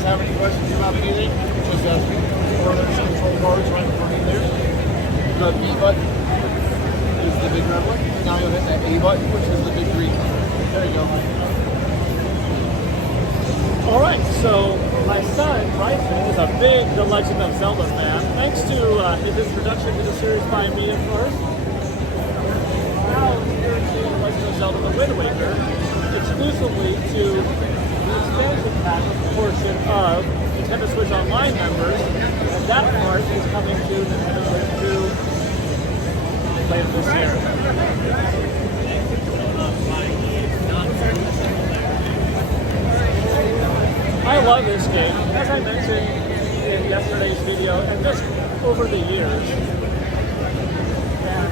guys have any questions about anything, just ask me. Or there's some control cards right in front of you there. The B button is the big red one. Now you'll hit that A button, which is the big green one. There you go. All right, so my son, Bryson, is a big The Legend of Zelda fan. Thanks to his introduction to the series by me at first. Now you're seeing Legend of Zelda The Wind Waker exclusively to the expansion pack portion of Nintendo Switch Online members, and that part is coming to Nintendo Switch 2 later this year. I love this game, as I mentioned in yesterday's video, and just over the years. And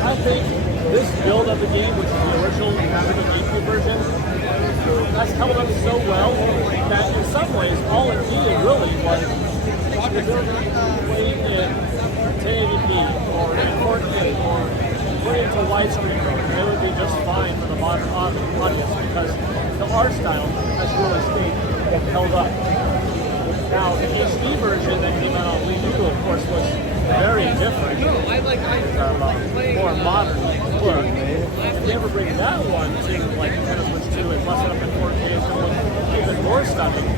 I think this build of the game, which is the original Nintendo GameCube version, has held up so well that in some ways all it needed really was the ability to play in 1080p or in 4K or put it into widescreen mode. And it would be just fine for the modern audience because the art style has really stayed and held up. Now, the HD version that came out on Wii U, of course, was very different. More modern look. If you ever bring that one to like Nintendo Switch 2 and bust it up in 4K, it's going to look even more stunning.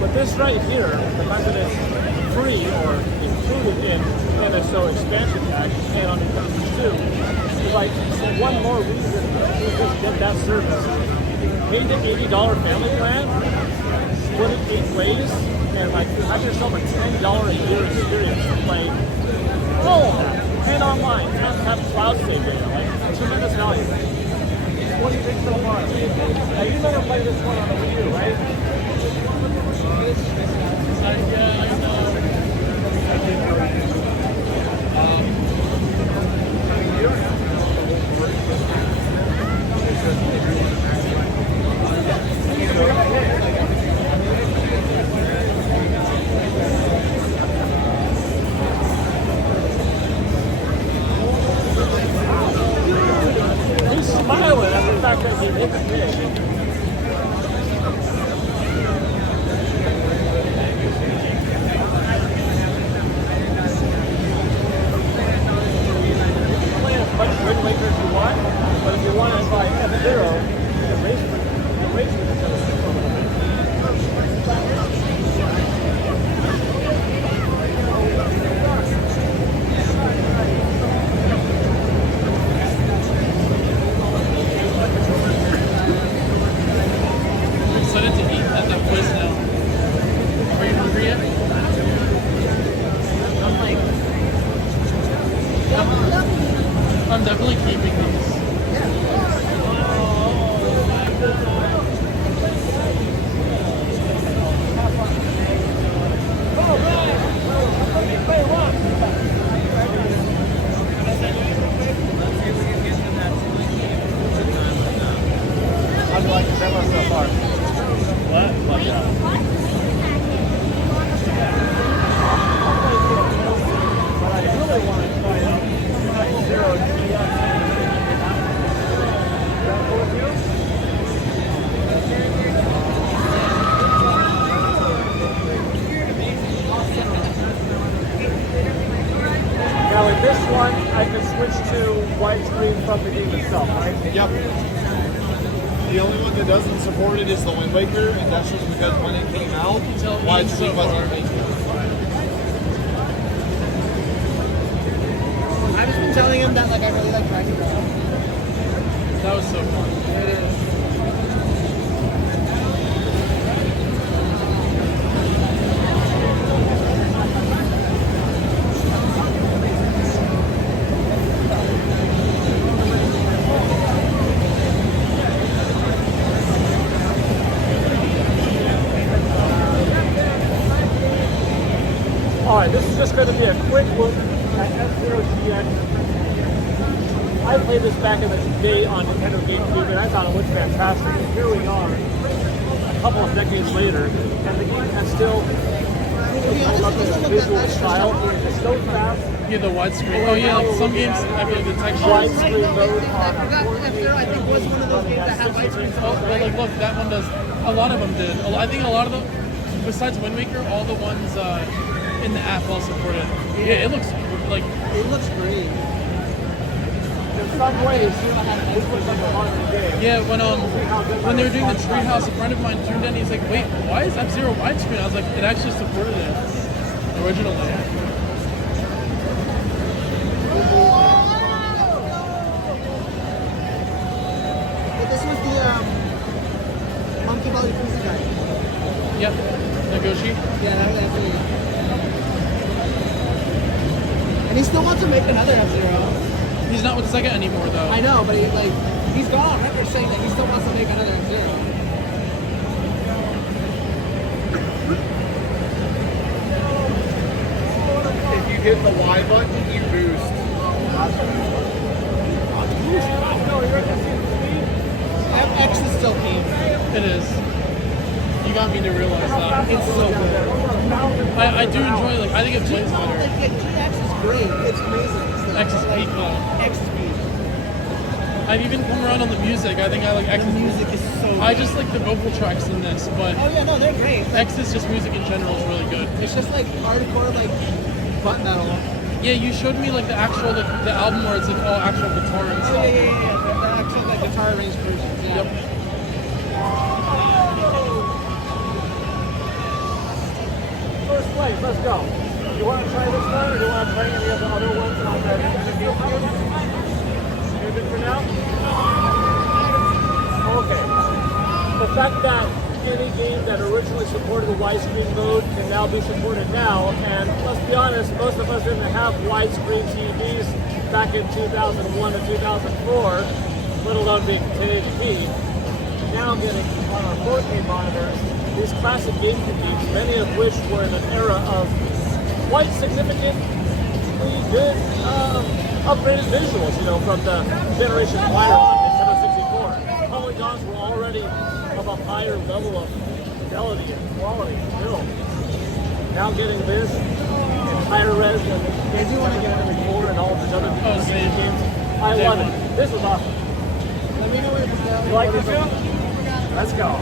But this right here, the fact that it's free or included in NSO expansion pack and on Nintendo Switch 2, is like one more reason to just get that service. Pay the $80 family plan, split it 8 ways, and like have yourself a $10 a year experience to play all of that, and online, and have cloud save data, like tremendous value. What do you think so far? Now you never played this one on the Wii U, right? He's smiling at the fact that he hit the pitch. Play as much Wind Waker as you want, but if you want to try F-Zero, the race is excited to eat at that place now. Are you hungry yet? I'm definitely keeping these. How do you like the demo so far? What? Love that. but I really want to try out F-Zero GX. Is that cool with you? Now with this one, I can switch to widescreen from the game itself, right? Yep. The only one that doesn't support it is the Wind Waker, and that's just because when it came out, widescreen wasn't made. I've just been telling him that like I really like tracking down. That was so fun. It is. Alright, this is just going to be a quick look at F-Zero GX. I played this back in the day on Nintendo GameCube and I thought it looked fantastic. And here we are, a couple of decades later, and the game has still held up its visual style. It's so fast. Yeah, the widescreen. Oh yeah, like some games, I feel like the textures. Widescreen mode I forgot F-Zero, I think, was one of those games that had widescreen. Oh, but like, look, that one does A lot of them did. I think a lot of them, besides Wind Waker, all the ones in the app all supported. Yeah, it looks like It looks great. In some ways, this looks like a modern game. yeah. When they were doing the treehouse, a friend of mine tuned in. He's like, "Wait, why is F-Zero widescreen?" I was like, "It actually supported it originally." But this was the Monkey Ball Freezer guy. Yep, Nagoshi. Yeah, that was absolutely. And he still wants to make another F-Zero. He's not with Sega anymore though. I know, but he's gone on record saying that he still wants to make another F-Zero. If you hit the Y button, you boost. X is still key. It is. You got me to realize that. It's so good. I do enjoy. Like, I think it plays better. GX is great. It's amazing. It's X is peak though. X is peak. I've even come around on the music. I think I like X. The music is so good. I just like the vocal tracks in this, but Oh yeah, no, they're great. X is just music in general is really good. It's just like hardcore, like butt metal. Yeah, you showed me like the actual like the album where it's like all actual guitar and Oh stuff. yeah. The actual like guitar arranged versions. Yeah. Yep. First place, let's go. You want to try this one, or do you want to try any of the other ones that I've You're good for now? Okay. The fact that any game that originally supported the widescreen mode can now be supported now, and let's be honest, most of us didn't have widescreen TVs back in 2001 to 2004, let alone being 1080p. Now getting on our 4K monitors, these classic GameCube games, many of which were in an era of quite significantly good upgraded visuals, from the generation prior on Nintendo 64. Polygons were already of a higher level of fidelity and quality still. Now getting this in higher res than games you want to get before and all of these other same. games. I love it. This was awesome. Let me know where to go. You like this one? Let's go.